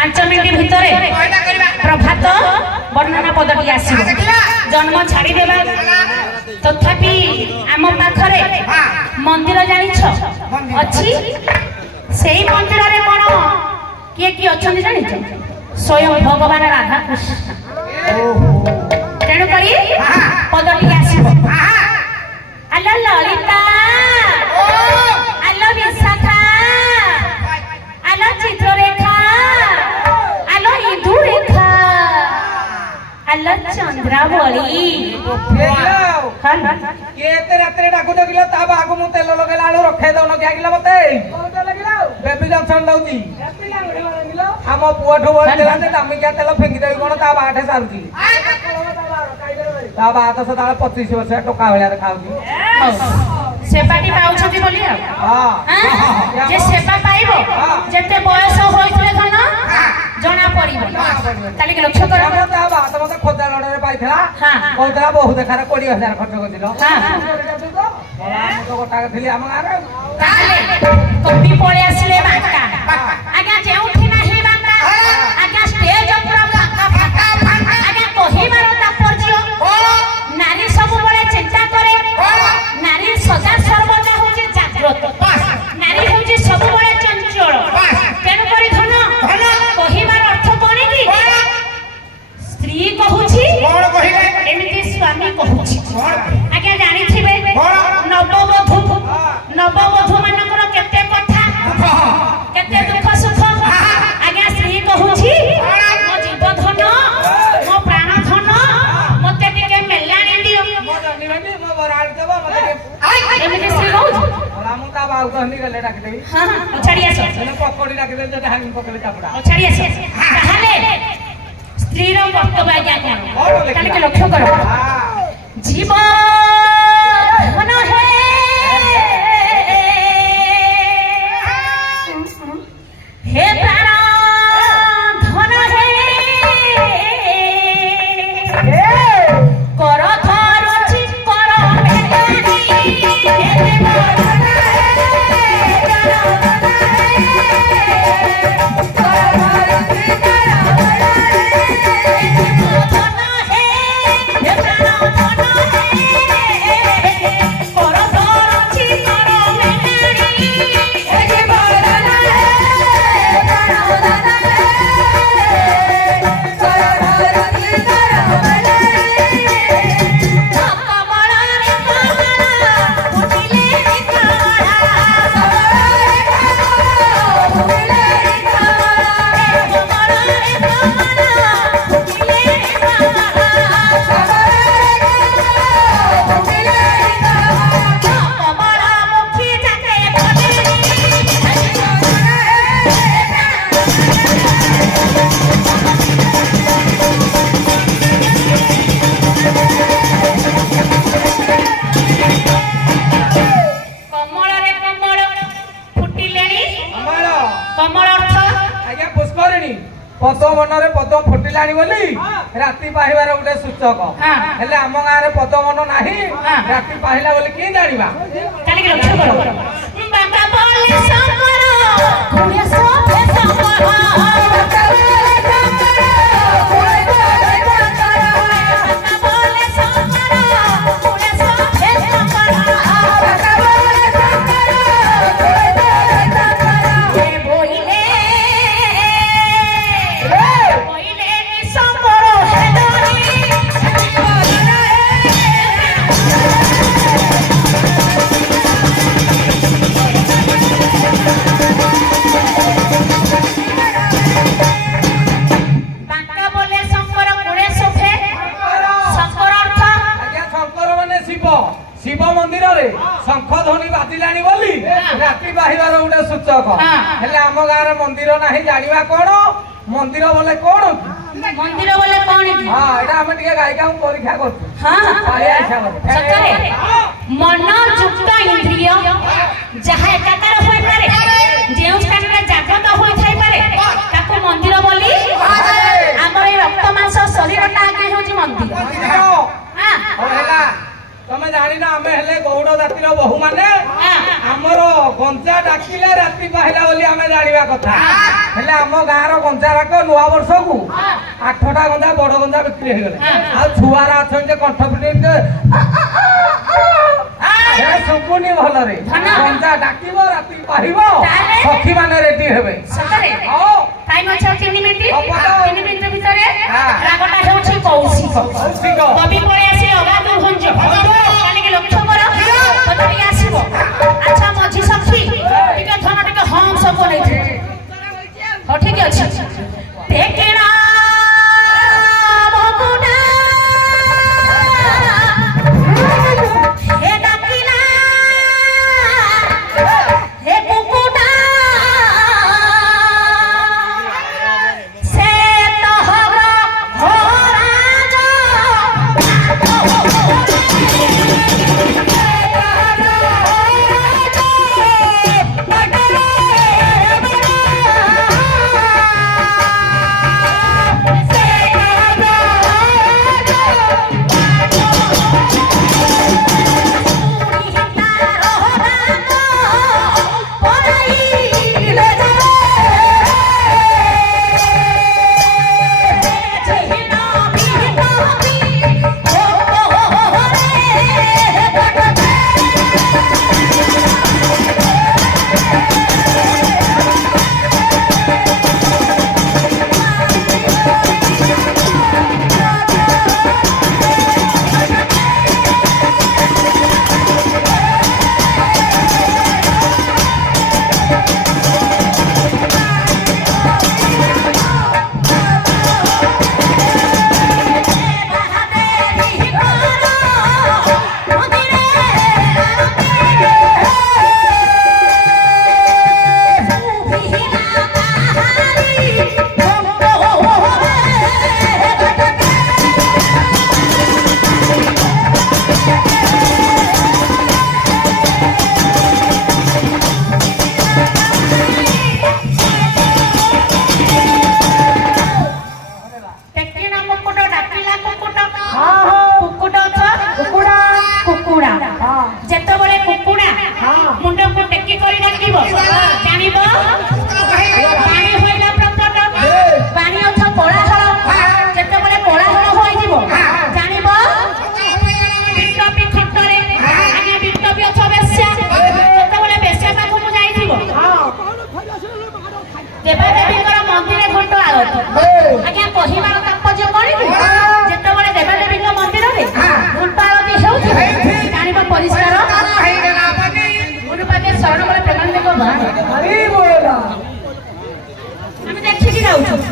5 minute भितर प्रभात वर्णना पदटी आसीबो जन्म छाड़ी देबा तथापि आम पाखरे मंदिर जानिछ अछि सेही मंदिर रे कोन किए की अछन जानिछ स्वयं भगवान राधा कृष्ण तेणु करी पदटी आसीबो आलो ललिता आलो विशाखा आलो चित्ररेखा आलो इंदु रेखा आलो चंद्रावली केते रात्रे डाकु दगिलो ता बागु मु तेल लगेला आलू रखे दउन क्या किलो मते कोन लगिलो बेबी जंक्शन दउची हम पुअठो बोल देला ते दामी क्या तेल फेंगी देबी कोन ता बाठे सारुची ता बात सदा 25 वर्ष टोका भलिया खाउची सेपाटी पाउछती बोली हां जे सेपा पाइबो जेते बयस होइतले धन जना पड़िबो ताली के लक्ष्य कर ता बात मते खोदा लड़े पाइथला हां कोदरा बहुत देखार 20000 खर्च करदिलो हां तो गोटा थिली हम गारे ताले कपी पळे आसिले बाका आज्ञा जेउठी नाही बाका आज्ञा स्टेज पूरा फाका आज्ञा कहिबार तात्पर्य नारी सब बळे चिंता करे नारी सदा सर्वदा होजे जागृत नारी होजे सब बळे चंचल तेन करी धन कहिबार अर्थ कोन की स्त्री कहूची कोन कहिबे एमिति स्वामी कहूची आज्ञा जानि थिबे नववधू मानकर केते कथा केते दुख सुख आज्ञा स्त्री कहूची मो जीव धन मो प्राण धन मते टिके मेलाणी दियो मो जनी भाई मो बराड देबो मते एमिति स्त्री कहूची हम ता बाउ कहनी गले डाक देबी हां हां छाड़ी आसो ने पकोड़ी डाक दे जे हांग पकले चापड़ा छाड़ी आसो ताहाले स्त्री रो कर्तव्य आज्ञा कोन ताले के लक्ष्य करो जीवन धन है हे प्राण धन है कर धरुची कर मेलानी हे धन पद्म मन पद्म फुटिलानी बोली राति पाहिबार गोटे सूचक हेले आम गाँव में पद्म मन नाही राति पाहिला बोली कि जानिबा ताले के लक्ष्य करो बाका बोले संकर कुड़े सोफे संकर बाका बोले संकर कुड़े सोफे संकर बाका बोले संकर हे बोइले संकर हे दोरी शिव मंदिर रे शंख ध्वनि बाजिलानी बोली राति बाहिबार गोटे सूचक हेले आम गाँव रे मंदिर नाही जानिबा कोन मंदिर बोले कोन मंदिर बोले कोन हां एटा हम टिके गायिका परीक्षा करछु हां पाया हिसाब सतरे मन युक्त इंद्रिय जहा एकाकार होई पारे जेउ स्थान रे जागृत होई थाई पारे ताको मंदिर बोली हमर ए रक्त मांस शरीरटा आगे होची मंदिर हां तमे जानी ना आमे हेले गौड़ जातिर बहु माने हमरो ଗଞ୍ଜା ଡାକିଲେ ରାତି ପାହିଲା ବୋଲି ଆମେ ଜାଣିବା କଥା ହେଲେ ଆମ ଗାଁର ଗଞ୍ଜା ରାକ ନୂଆ ବର୍ଷକୁ 8ଟା ଗଞ୍ଜା ବଡ ଗଞ୍ଜା ବିକ୍ରି ହେଇଗଲେ ଆଉ ଛୁଆରା ଅଛନ୍ତି କଣ୍ଠ ପିଟି ଶୁଭୁନି ଭଲରେ ଗଞ୍ଜା ଡାକିବ ରାତି ପାହିବ ସଖୀ ମାନେ ରେଡି ହେବେ ଟାଇମ ଅଛି 3 ମିନିଟ 3 ମିନିଟ ଭିତରେ ରାଗଟା ହେଉଛି କୌଶିକ କବି ପଳେଇ ଆସି ଅଗାଧୁ ଭଞ୍ଜ କାଲିକି ଲକ୍ଷ୍ୟ କର କବି ଆସିବ ଆଚ୍ଛା ମଝି ସଖୀ ଟିକେ ଧନ ଟିକେ ହମ୍ ସବୁ ନେଇଛି ହଉ ଠିକ ଅଛି ଦେଖିଣା ଆମେ ଦେଖିକି ଯାଉଛୁ